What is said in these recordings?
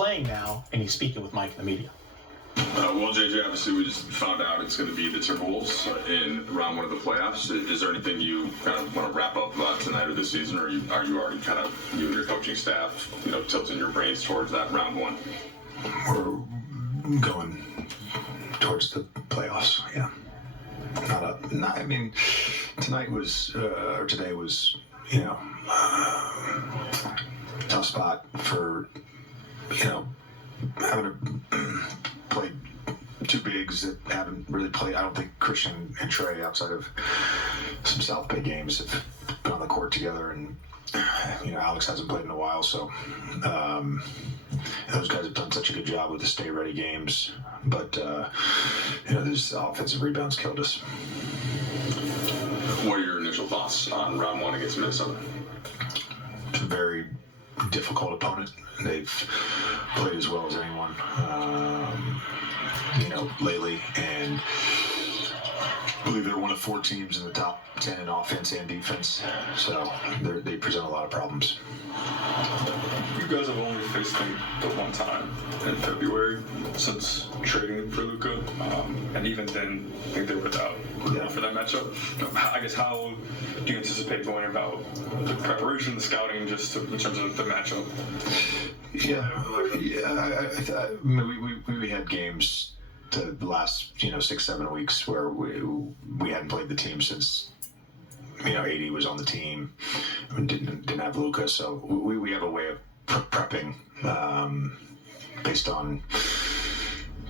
playing now, and he's speaking with Mike and the media. Well, JJ, obviously we just found out it's going to be the Timberwolves in round one of the playoffs. Is there anything you kind of want to wrap up about tonight or this season, or are you already kind of, you and your coaching staff, tilting your brains towards that round one? We're going towards the playoffs, yeah. I mean, tonight was, or today was, tough spot for, having to play two bigs that haven't really played. I don't think Christian and Trey, outside of some South Bay games, have been on the court together, and Alex hasn't played in a while, so those guys have done such a good job with the stay ready games, but these offensive rebounds killed us. What are your initial thoughts on round one against Minnesota? It's a very difficult opponent. They've played as well as anyone, lately, and I believe they're one of 4 teams in the top 10 in offense and defense, so they present a lot of problems. You guys have only faced them the one time in February since trading for Luka, and even then, I think they were without for that matchup. I guess, how do you anticipate going about the preparation, the scouting, just in terms of the matchup? We had games the last 6-7 weeks where we hadn't played the team since 80 was on the team. We didn't have Luka, so we have a way of prepping based on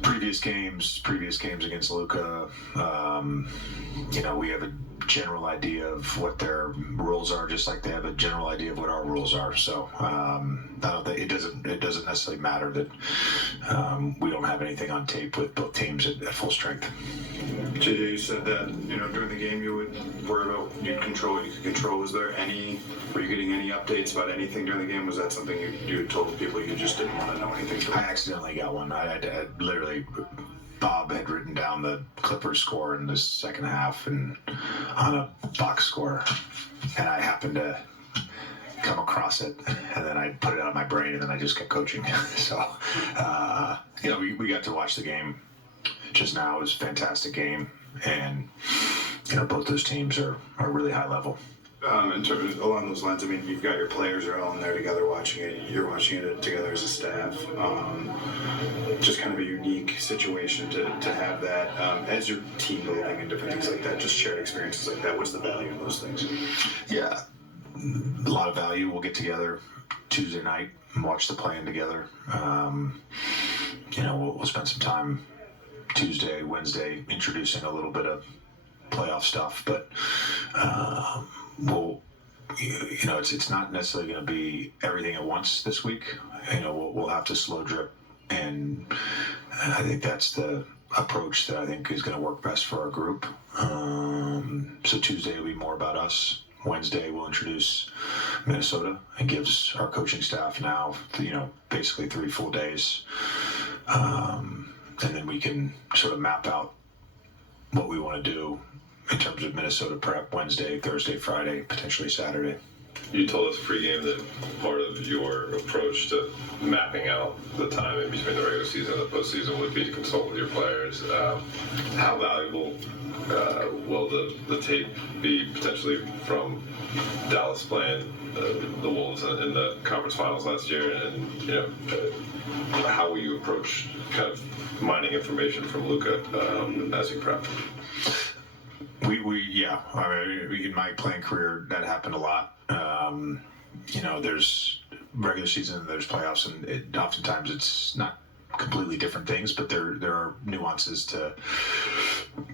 previous games against Luka. We have a general idea of what their rules are, just like they have a general idea of what our rules are. So I don't think it doesn't necessarily matter that we don't have anything on tape with both teams at full strength. JJ, you said that during the game you would worry about you'd control what you could control. Were you getting any updates about anything during the game? Was that something you had told people you just didn't want to know anything? I accidentally got one. I had literally, Bob had written down the Clippers score in the second half and on a box score, and I happened to come across it, and then I put it out of my brain, and then I just kept coaching. So, we got to watch the game just now. It was a fantastic game, and both those teams are really high level. In terms along those lines, I mean, you've got your players are all in there together watching it. You're watching it together as a staff. Just kind of a unique situation to have that as your team building and different things like that. Just shared experiences like that. What's the value in those things? Yeah, a lot of value. We'll get together Tuesday night and watch the play-in together. We'll spend some time Tuesday, Wednesday introducing a little bit of playoff stuff, but it's not necessarily going to be everything at once this week. We'll have to slow drip, and I think that's the approach that I think is going to work best for our group. So Tuesday will be more about us. Wednesday we'll introduce Minnesota and gives our coaching staff now, basically 3 full days, and then we can sort of map out what we want to do in terms of Minnesota prep Wednesday, Thursday, Friday, potentially Saturday. You told us pregame that part of your approach to mapping out the time in between the regular season and the postseason would be to consult with your players. How valuable will the tape be potentially from Dallas playing the Wolves in the conference finals last year, and how will you approach kind of mining information from Luka as you prep? In my playing career, that happened a lot. There's regular season, there's playoffs, and oftentimes it's not completely different things, but there are nuances to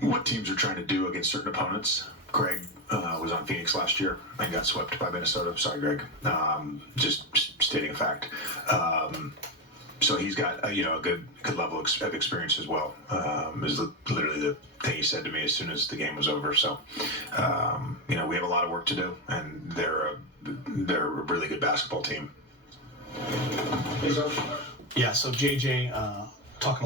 what teams are trying to do against certain opponents. Greg was on Phoenix last year and got swept by Minnesota. Sorry, Greg. Just stating a fact. So he's got a good level of experience as well. Is literally the thing he said to me as soon as the game was over. So we have a lot of work to do, and they're a really good basketball team. Yeah. So JJ talking.